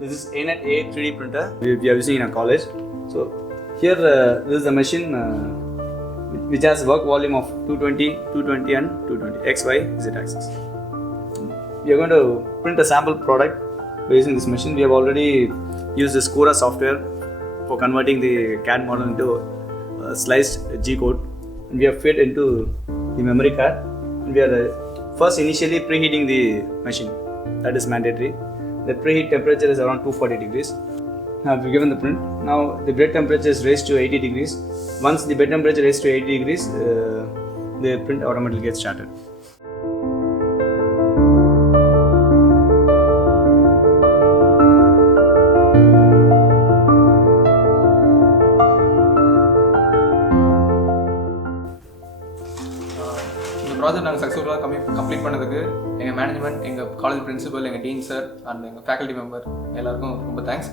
This is A-Net A 3D printer we are using in our college. So here this is the machine which has work volume of 220, 220 and 220 X, Y, Z axis. We are going to print a sample product by using this machine. We have already used the Scura software for converting the CAD model into a sliced G code. And we have fed into the memory card. And we are first initially preheating the machine. That is mandatory. The preheat temperature is around 240 degrees. Now we've given the print. Now the bed temperature is raised to 80 degrees. Once the bed temperature is to 80 degrees, the print automatically gets started. இந்த project நாங்கள் சக்ஸஸ்ஃபுல்லாக complete பண்ணதுக்கு எங்கள் management, எங்கள் college principal, எங்கள் dean sir and எங்கள் faculty member எல்லாருக்கும் ரொம்ப தேங்க்ஸ்.